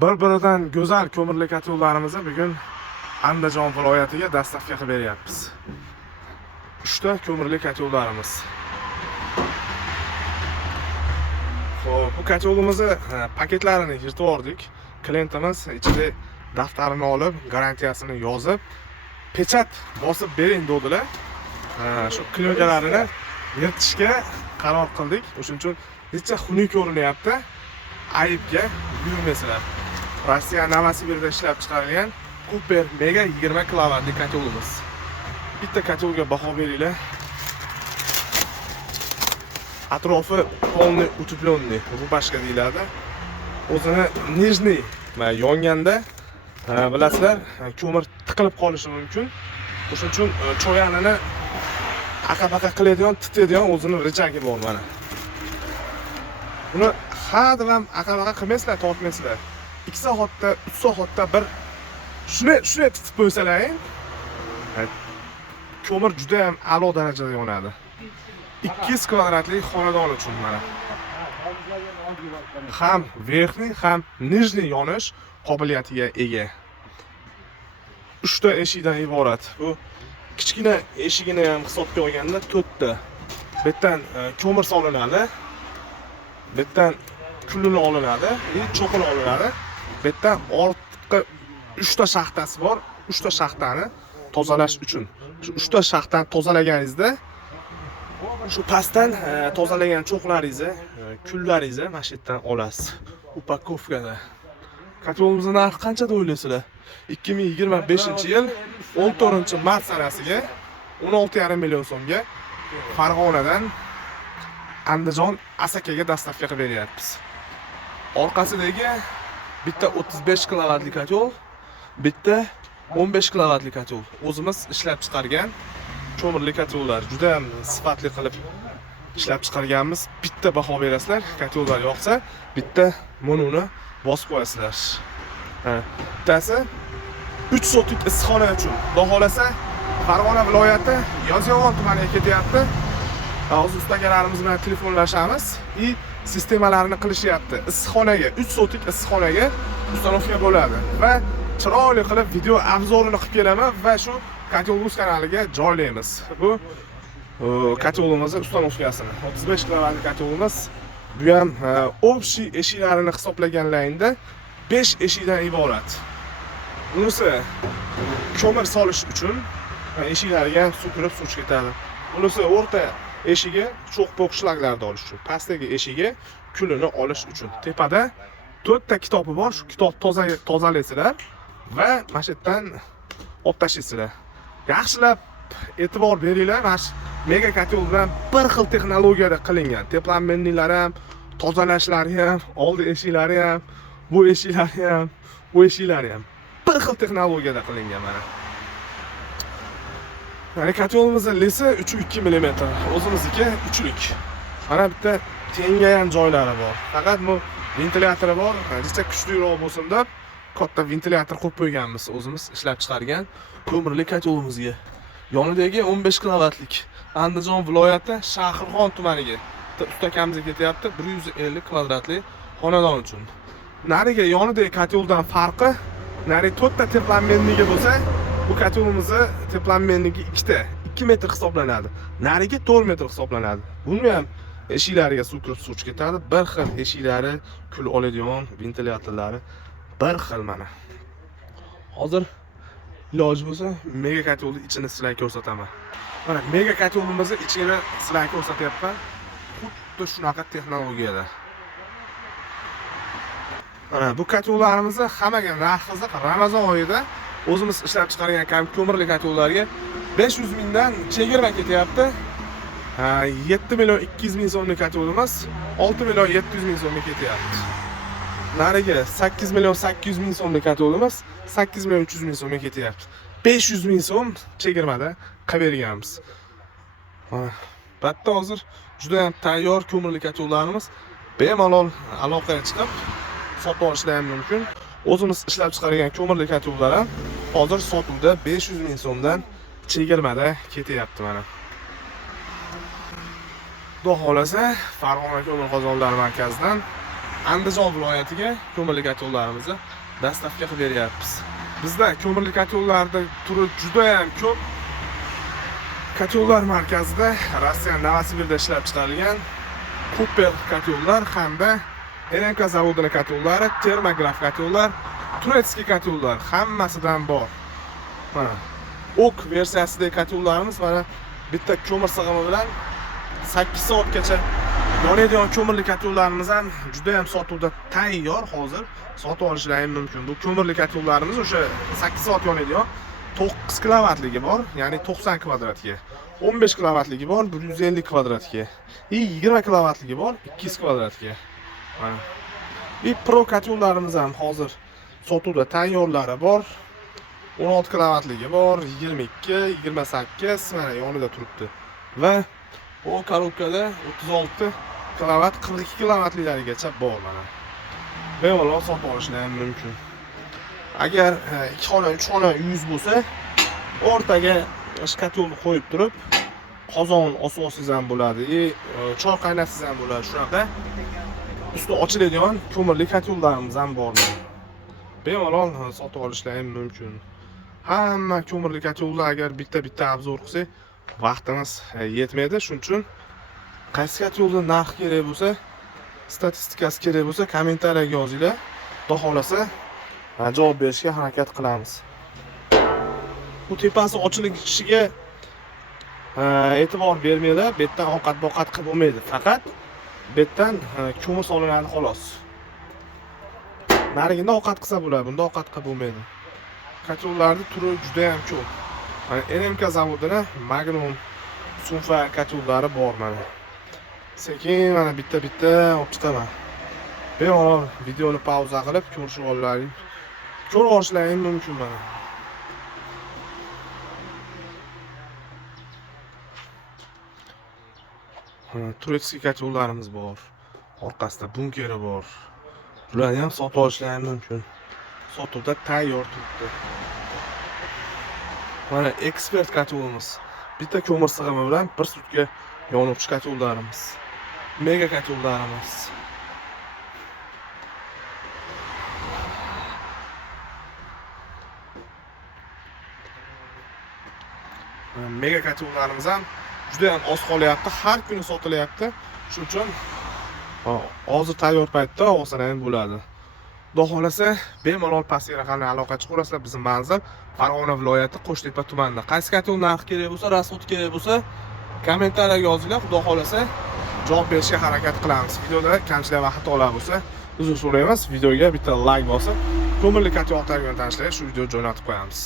Bir-biridan go'zal ko'mirli kotellarimizni bugun Andijon viloyatiga dastavka qilib beryapmiz. 3 ta ko'mirli kotellarimiz. Xo'p, bu kotelimizni paketlarini yirtib yubordik. Klientimiz ichida daftarini olib, garantiyasini yozib, pechat bosib bering dedilar. Shu klyonkalarni yirtishga qaror qildik. O'shuning uchun necha xunuk ko'rinyapti. Aybga yurmaysizlar. Rossiya Novosibirda ishlab chiqarilgan Cooper Mega 20 kilovatli kotelimiz. Bitta kotelga baho beringlar. Atrofi polni uteplenniy, rubashka deyiladi. O'zini nijniy va yonganda bilasizlar, ko'mir tiqilib qolishi mumkin. O'shuning uchun cho'yanini aqabaqa qiladigan, titadigan o'zini richagi bor mana. Buni hadam ham aqabaqa qilmaysizlar, tortmaysizlar. 2 soatda, 3 soatda bir shuni titib qo'ysalaring, ko'mir juda ham a'lo darajada yonadi. 200 kvadratlik xonadon uchun mana. Ham verxniy, ham nijniy yonish qobiliyatiga ega. 3 ta eshikdan iborat. Bu kichkina eshigini ham hisobga olganda 4 ta. Bu yerdan ko'mir solinadi. Bu yerdan kullini olinadi, cho'qini olinadi. Bu yerdan ortqa 3 ta shaxtasi bor. 3 ta shaxtani tozalash uchun. Shu 3 ta shaxtani tozalaganingizda shu pastdan tozalagan cho'qlaringizni, kullaringizni mana shu yerdan olasiz. Upakovkada. Kotelimizning narxi qancha deb o'ylaysizlar? 2025-yil 14-mart sanasiga 16,5 million so'mga Farg'onadan Andijon Asakaga dastavka qilib beryapmiz. Orqasidagi bitta 35 kilovatli kotel, bitta 15 kilovatli kotel. O'zimiz ishlab chiqargan ko'mirli kotellar. Juda ham sifatli qilib ishlab chiqarganmiz. Bitta baho berasizlar. Kotellar yoqsa, bitta mononi bosib qo'yasizlar. Bittasi 3 sotik issiqxona uchun. Xudo xolasa Farg'ona viloyati Yozyovon tumaniga ketyapti. Hozir ustagalarimiz bilan telefonlashamiz. Sistemalarni qilishyapti. Issiqxonaga 3 sotik issiqxonaga ustanovka bo'ladi va chiroyli qilib video obzorini qilib kelaman va shu Koteluz kanaliga joylaymiz. Bu kotelimiz ustanovkasini 35 kilovatli kotelimiz. Bu ham общий eshiklarini hisoblaganlaringda 5 eshikdan iborat. Bunisi ko'mir solish uchun, eshiklariga ham suv kirib suv ketadi. Bunisi o'rta eshigi cho'q-po'q shlaglarni olish uchun, pastdagi eshigi kulini olish uchun. Tepada 4 ta kitobi bor, shu kitob tozalaysizlar va mana shu yerdan olib tashlaysizlar. Yaxshilab e'tibor beringlar, mana shu mega kotel bilan bir xil texnologiyada qilingan. Teplanmenniylari ham, tozalashlari ham, oldi eshiklari ham, bu eshiklari ham, bu eshiklari ham bir xil texnologiyada qilingan mana. Mana kotelimizning lesi 3.2 mm, o'zimizniki 3lik. Mana bitta tengayan joylari bor. Faqat bu ventilyatori bor, necha kuchliroq bo'lsin deb katta ventilyator qo'yib qo'yganmiz. O'zimiz ishlab chiqargan ko'mirli kotelimizga. Yonidagi 15 kilovatlik Andijon viloyati Shahrixon tumaniga ustakamizga ketyapti 150 kvadratli xonadon uchun. Nariga yonidagi koteldan farqi, nari 4 ta teplanmenniga bo'lsa, bu kotelimizni teplanmennigi 2 ta, 2 metr hisoblanadi. Nariga 4 metr hisoblanadi. Buni ham eshiklariga suv kirib suv ketadi. Bir xil eshiklari, kul oladigan ventilyatorlari bir xil mana. Hozir iloji bo'lsa mega kotelni ichini sizlarga ko'rsataman. Mana mega kotelimizni ichini sizlarga ko'rsatyapman. Xuddi shunaqa texnologiyada. Mana bu kotellarimizni hammaga narxi Ramazon oyida o'zimiz ishlab chiqargan ko'mirli kotellarga 500 mingdan chegirma ketyapti. 7 million 200 ming so'mlik kotelimiz 6 million 700 ming so'mga ketyapti. Nariga 8 million 800 ming so'mlik kotelimiz 8 million 300 ming so'mga ketyapti. 500 ming so'm chegirmada qilib berganmiz. Bitta hozir juda ham tayyor ko'mirli kotellarimiz bemalol aloqaga chiqib sotib olishlar ham mumkin. O'zimiz ishlab chiqargan ko'mirli kotellar ham hozir sotuvda 500 ming so'mdan chegirmada ketyapti mana. Xudo xolasa Farg'ona ko'mir qozonlari markazidan Andijon viloyatiga ko'mirli kotellarimizni dastavka qilib beryapmiz. Bizda ko'mirli kotellarda turi juda ham ko'p. Kotellar markazida Rossiya Novosibirda ishlab chiqarilgan Cooper kotellar hamda RMK zavodining kotellari, termograf kotellar, Turetskiy kotellar hammasidan bor. Mana ok versiyasidagi kotellarimiz mana bitta ko'mir sig'imi bilan 8 soatgacha yonadigan ko'mirli kotellarimiz ham juda ham sotuvda tayyor hozir. Sotib olishlaring mumkin. Bu ko'mirli kotellarimiz o'sha 8 soat yonadigan 9 kilovatligi bor, ya'ni 90 kvadratga. 15 kilovatligi bor, 150 kvadratga. 20 kilovatligi bor, 200 kvadratga. Mana. Pro kotellarimiz ham hozir sotuvda tayyorlari bor. 16 kilovatligi bor, 22, 28 mana yonida turibdi. Va bu korobkada 36 kilovat, 42 kilovatlilargacha bor mana. Bemalol sotib olishlaring mumkin. Agar 2 xona, 3 xona uyingiz bo'lsa, o'rtaga shkatulni qo'yib turib, qozon osasiz ham bo'ladi, choy qaynatasiz ham bo'ladi. Shunaqa usti ochiladigan ko'mirli kotellarimiz ham bor. Bemalol sotib olishlaring mumkin. Hamma ko'mirli kotellar agar bitta obzor qilsak, vaqtimiz yetmaydi. Shuning uchun qaysi kotelning narxi kerak bo'lsa, statistikasi kerak bo'lsa, kommentariyaga yozinglar. Xudo xolasa javob berishga harakat qilamiz. Bu tepasi ochilishiga e'tibor bermaydi. Bu yerdan ovqat qilib bo'lmaydi. Faqat bu yerdan ko'mir solinadi xolos. Narigida ovqat qilsa bo'ladi, bunda ovqat qilib bo'lmaydi. Kotellarning turi juda ham ko'p. Mana RMK zavodining Magnum sunfa kotellari bor mana. Sekin mana bitta olib chiqaman. Bemalol videoni pauza qilib ko'rishib olishlaring mumkin mana. Turetskiy kotellarimiz bor. Orqasida bunkeri bor. Bularni ham sotib olishlaring mumkin. Sotuvda tayyor turibdi. Mana ekspert kotelimiz. Bitta ko'mir sig'imi bilan 1 sutka yonuvchi kotellarimiz. Mega kotellarimiz. Mega kotellarimiz ham juda ham oz qolyapti, har kuni sotilyapti. Shuning uchun hozir tayyor paytda olsalaring bo'ladi. Xudo xolasa bemalol pastki raqamli aloqa chiqarasizlar. Bizning manzil Farg'ona viloyati Qo'shtepa tumanida. Qaysi kotel narxi kerak bo'lsa, rasxod kerak bo'lsa, kommentariyaga yozinglar. Xudo xolasa javob berishga harakat qilamiz. Videoda kamchilik va xatolar bo'lsa, uzr so'raymiz. Videoga bitta like bosib, ko'mirli kotel yoqtirgan tanishlarga shu video jo'natib qo'yamiz.